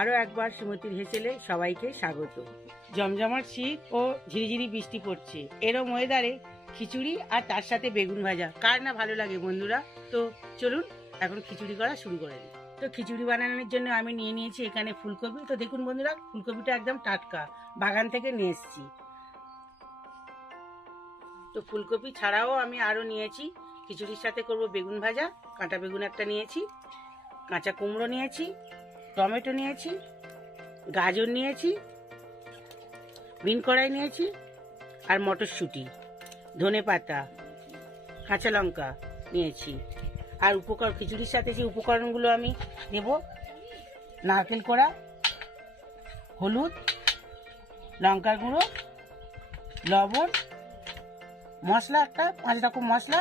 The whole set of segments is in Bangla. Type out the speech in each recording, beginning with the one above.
আরও একবার শ্রীমতীর হেসেলে সবাইকে স্বাগত। জমজমাট শীত ও ঝিরিঝিরি বৃষ্টি পড়ছে, এরম ওয়েদারে খিচুড়ি আর তার সাথে বেগুন ভাজা কার না ভালো লাগে বন্ধুরা। তো চলুন এখন খিচুড়ি করা শুরু করে দিই। তো খিচুড়ি বানানোর জন্য আমি নিয়ে নিয়েছি এখানে ফুলকপি। তো দেখুন বন্ধুরা, ফুলকপিটা একদম টাটকা, বাগান থেকে নিয়ে এসেছি। তো ফুলকপি ছাড়াও আমি আরও নিয়েছি, খিচুড়ির সাথে করব বেগুন ভাজা। কাঁটা বেগুন একটা নিয়েছি, কাঁচা কুমড়ো নিয়েছি, টমেটো নিয়েছি, গাজর নিয়েছি, বিন কড়াই নিয়েছি, আর মটরশুঁটি, ধনে পাতা, কাঁচা লঙ্কা নিয়েছি। আর খিচুড়ির সাথে যে উপকরণগুলো আমি দেব: নারকেল কোড়া, হলুদ, লঙ্কার গুঁড়ো, লবণ, মশলা একটা 5 রকম মশলা,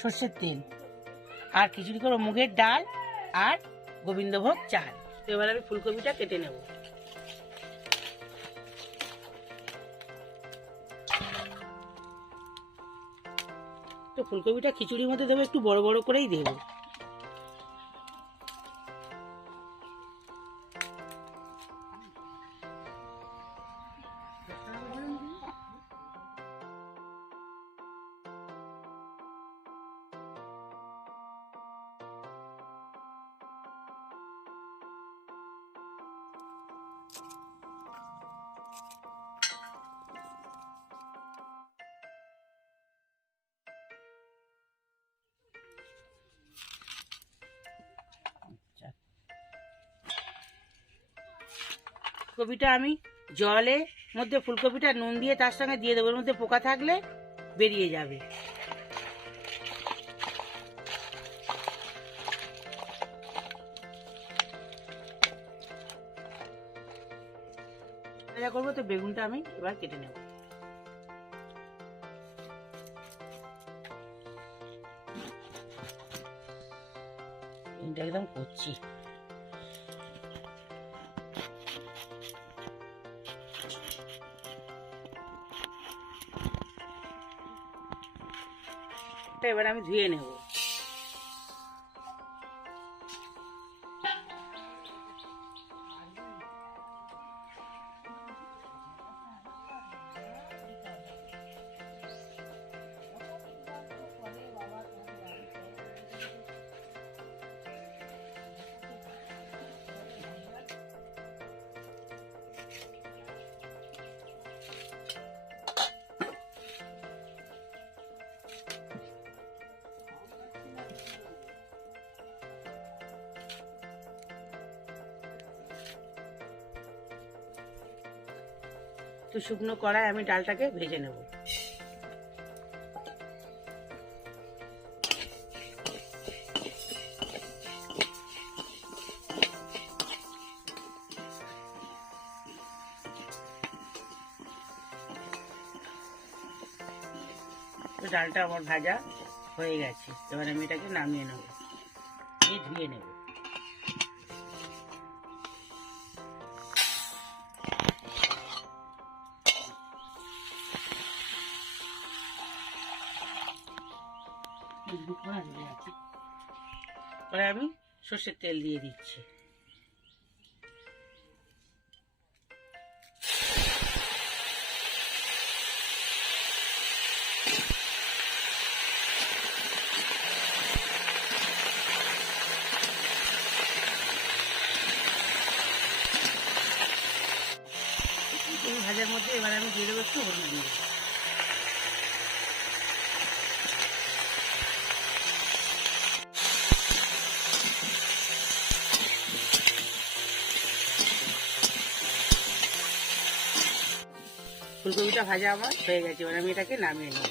সর্ষের তেল, আর খিচুড়ি করবো মুগের ডাল আর গোবিন্দভোগ চাল। তো এবার আমি ফুলকপিটা কেটে নেব। তো ফুলকপিটা খিচুড়ির মধ্যে দেবো, একটু বড় বড় করেই দেবো। কপিটা আমি জলের মধ্যে ফুলকপিটা নুন দিয়ে তার সঙ্গে দিয়ে দেবো, এর মধ্যে পোকা থাকলে বেরিয়ে যাবে। যা করবো, তো বেগুনটা আমি এবার কেটে নেব। বেগুনটা একদম করছি। এবার আমি ধুয়ে নেব। তো শুকনো কড়ায় আমি ডালটাকে ভেজে নেব। তো ডালটা আমার ভাজা হয়ে গেছে, এবার আমি এটাকে নামিয়ে নেব, ধুয়ে নেব। পরে আমি সর্ষের তেল দিয়ে দিচ্ছি। ভাজার মধ্যে এবার আমি দিয়ে দেবো একটু হলুদ দিয়ে। ফুলকপিটা ভাজা আমার হয়ে গেছে, এবার আমি এটাকে নামিয়ে নেব।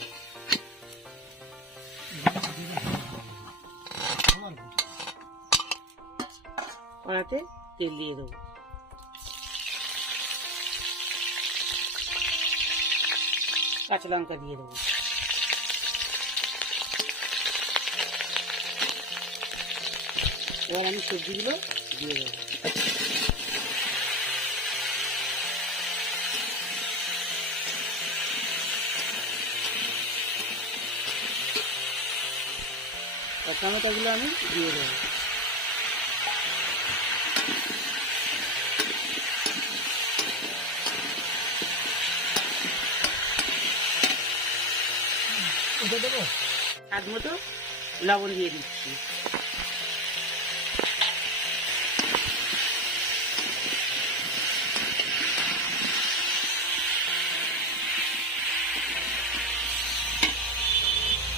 কড়াতে তেল দিয়ে দেবো, কাঁচা লঙ্কা দিয়ে দেবো, এবার আমি সবজিগুলো দিয়ে দেবো। টমেটোগুলো আমি দিয়ে দেবো। দেবো, স্বাদ মতো লবণ দিয়ে দিচ্ছি।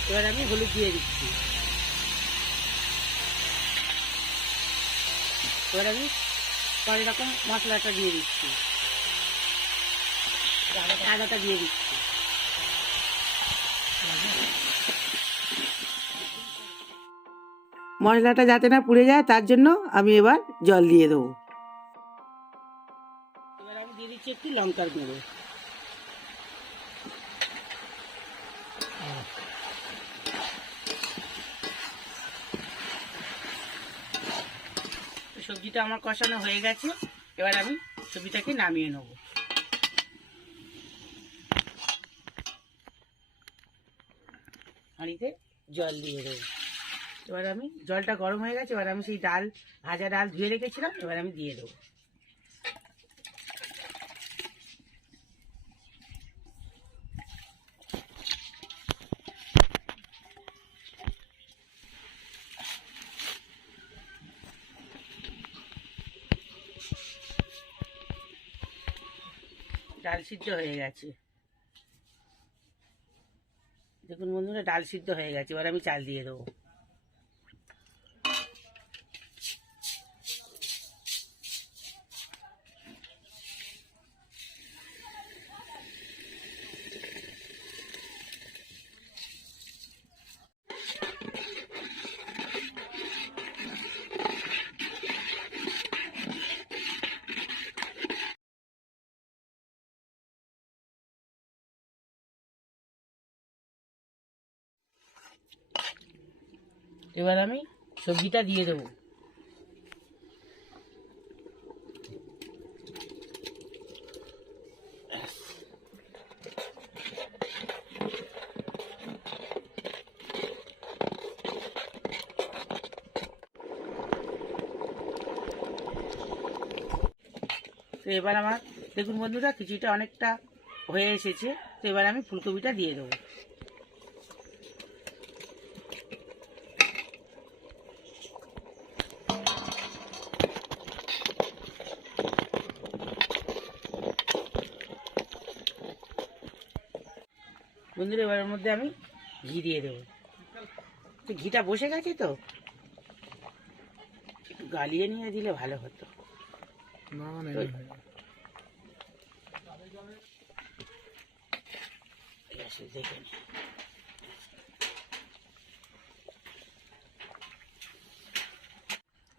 এবার আমি হলুদ দিয়ে দিচ্ছি। এবার আমি কয় রকম মশলাটা দিয়ে দিচ্ছি, আদাটা দিয়ে দিচ্ছি। মশলাটা যাতে না পুড়ে যায় তার জন্য আমি এবার জল দিয়ে দেবো। এবার আমি দিয়ে দিচ্ছি একটু লঙ্কার গুঁড়ো। সবজিটা আমার কষানো হয়ে গেছে, এবার আমি সবজিটাকে নামিয়ে নেব। হাঁড়িতে জল দিয়ে দেবো। এবার আমি জলটা গরম হয়ে গেছে, এবার আমি সেই ডাল, ভাজা ডাল ধুয়ে রেখেছিলাম, এবার আমি দিয়ে দেবো। ডাল সিদ্ধ হয়ে গেছে, দেখুন বন্ধুরা ডাল সিদ্ধ হয়ে গেছে। এবার আমি চাল দিয়ে দেবো। এবার আমি সবজিটা দিয়ে দেবো। তো এবার আমার দেখুন বন্ধুরা খিচুড়িটা অনেকটা হয়ে এসেছে। তো এবার আমি ফুলকপিটা দিয়ে দেবো। বন্ধুরা এবার এর মধ্যে আমি ঘি দিয়ে দেবো। তো ঘিটা বসে গেছে, তো একটু গালিয়ে নিয়ে দিলে ভালো হতো। দেখে নি।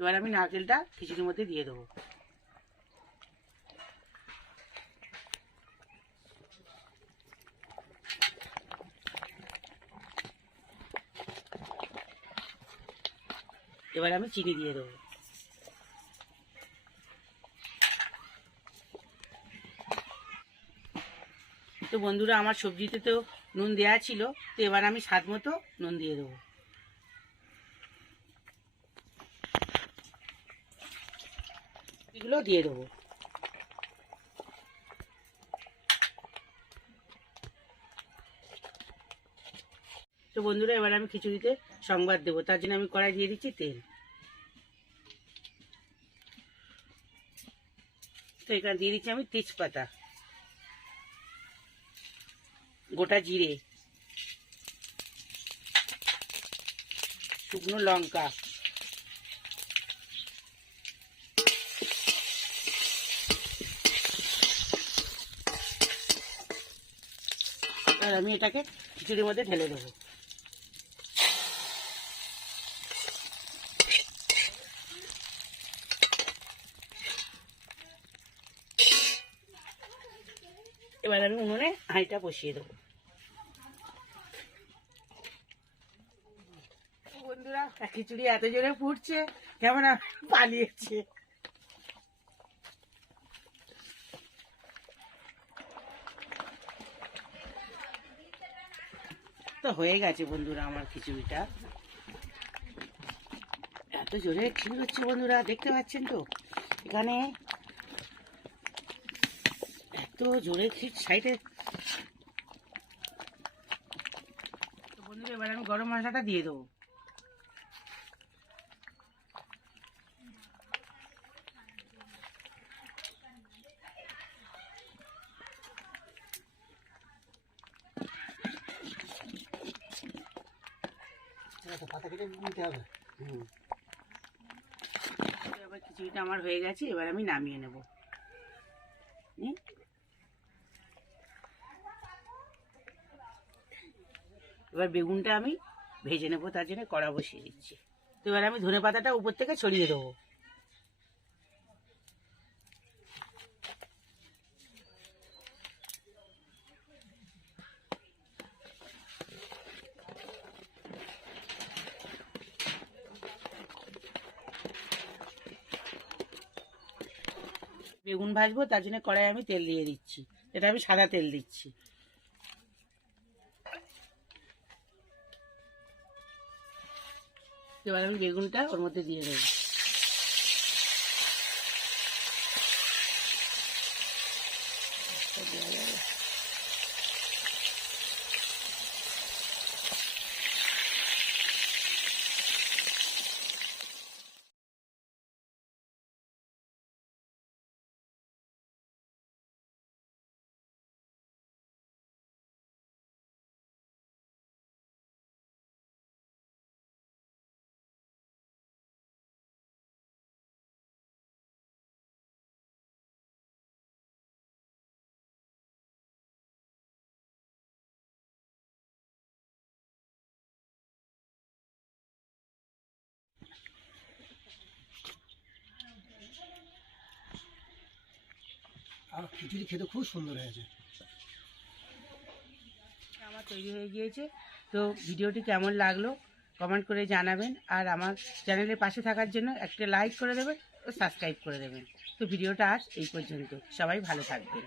এবার আমি নারকেলটা খিচুড়ির মধ্যে দিয়ে দেবো। এবার আমি চিনি দিয়ে দেবো। তো বন্ধুরা আমার সবজিতে তো নুন দেওয়া ছিল, তো এবার আমি স্বাদ মতো নুন দিয়ে দেবো। এগুলো দিয়ে দেবো। তো বন্ধুরা এবার আমি খিচুড়িতে সংবাদ দেবো, তার জন্য আমি কড়াই দিয়ে দিচ্ছি তেল। তো এখানে দিয়ে দিচ্ছি আমি তেজপাতা, গোটা জিরে, শুকনো লঙ্কা, আর আমি এটাকে খিচুড়ির মধ্যে ঢেলে দেবো। এবার আমি উনুনে হাঁড়িটা বসিয়ে দেবো। বন্ধুরা খিচুড়ি এত জোরে ফুটছে কেমন পালিয়েছে। তো হয়ে গেছে বন্ধুরা আমার খিচুড়িটা। এত জোরে খিচুড়ি হচ্ছে বন্ধুরা, দেখতে পাচ্ছেন তো এখানে এত জোরে সাইডে। এবার আমি গরম মশলাটা দিয়ে দেবো। এবার খিচুড়িটা আমার হয়ে গেছে, এবার আমি নামিয়ে নেব। এবার বেগুনটা আমি ভেজে নেবো, তার জন্য কড়া বসিয়ে দিচ্ছি। তো এবার আমি ধনে পাতাটা উপর থেকে ছড়িয়ে দেবো। বেগুন ভাজবো, তার জন্য কড়াই আমি তেল দিয়ে দিচ্ছি। এটা আমি সাদা তেল দিচ্ছি। এবার আমি বেগুনটা ওর মধ্যে দিয়ে দেবো। আর খিচুড়ি খেতে খুব সুন্দর হয়েছে। আমার তৈরি হয়ে গিয়েছে। তো ভিডিওটি কেমন লাগলো কমেন্ট করে জানাবেন, আর আমার চ্যানেলের পাশে থাকার জন্য একটা লাইক করে দেবেন ও সাবস্ক্রাইব করে দেবেন। তো ভিডিওটা আজ এই পর্যন্ত, সবাই ভালো থাকবেন।